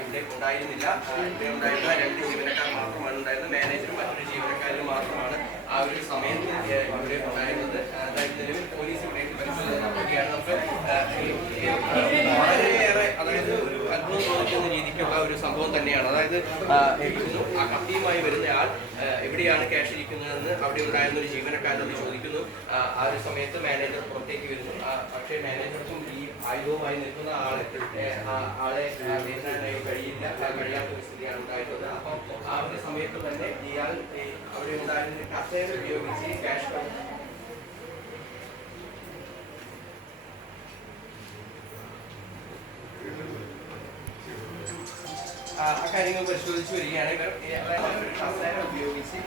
ഇവിടെ ഉണ്ടായിരുന്നില്ല ആ, ഇവിടെ ഉണ്ടായിരുന്ന രണ്ട് ജീവനക്കാർ മാത്രമാണ് വളരെയേറെ അതായത് ഒരു അത്ഭുതം തോന്നിക്കുന്ന രീതിക്കുള്ള ഒരു സംഭവം തന്നെയാണ്. അതായത് ആ. കത്തിയുമായി വരുന്ന ആൾ എവിടെയാണ് ക്യാഷ് ഇരിക്കുന്നതെന്ന് അവിടെ ഉണ്ടായിരുന്ന ഒരു ജീവനക്കാരനോട് ചോദിക്കുന്നു. ആ, ഒരു സമയത്ത് മാനേജർ പുറത്തേക്ക് വരുന്നു. പക്ഷേ മാനേജർക്കും ഈ ആയുധവുമായി നിൽക്കുന്ന ആളെ ആളെ നേരിടാനായി കഴിയില്ല. കഴിയാത്ത ഒരു സ്ഥിതിയാണ് ഉണ്ടായിട്ടുള്ളത്. അപ്പം ആ ഒരു സമയത്ത് തന്നെ ഇയാൾ അവിടെ ഉണ്ടായിരുന്ന കസേര ഉപയോഗിച്ച് ക്യാഷ് ആ കാര്യങ്ങൾ പരിശോധിച്ച് വരികയാണ്. ഇവർ ഒരു ഉപയോഗിച്ച്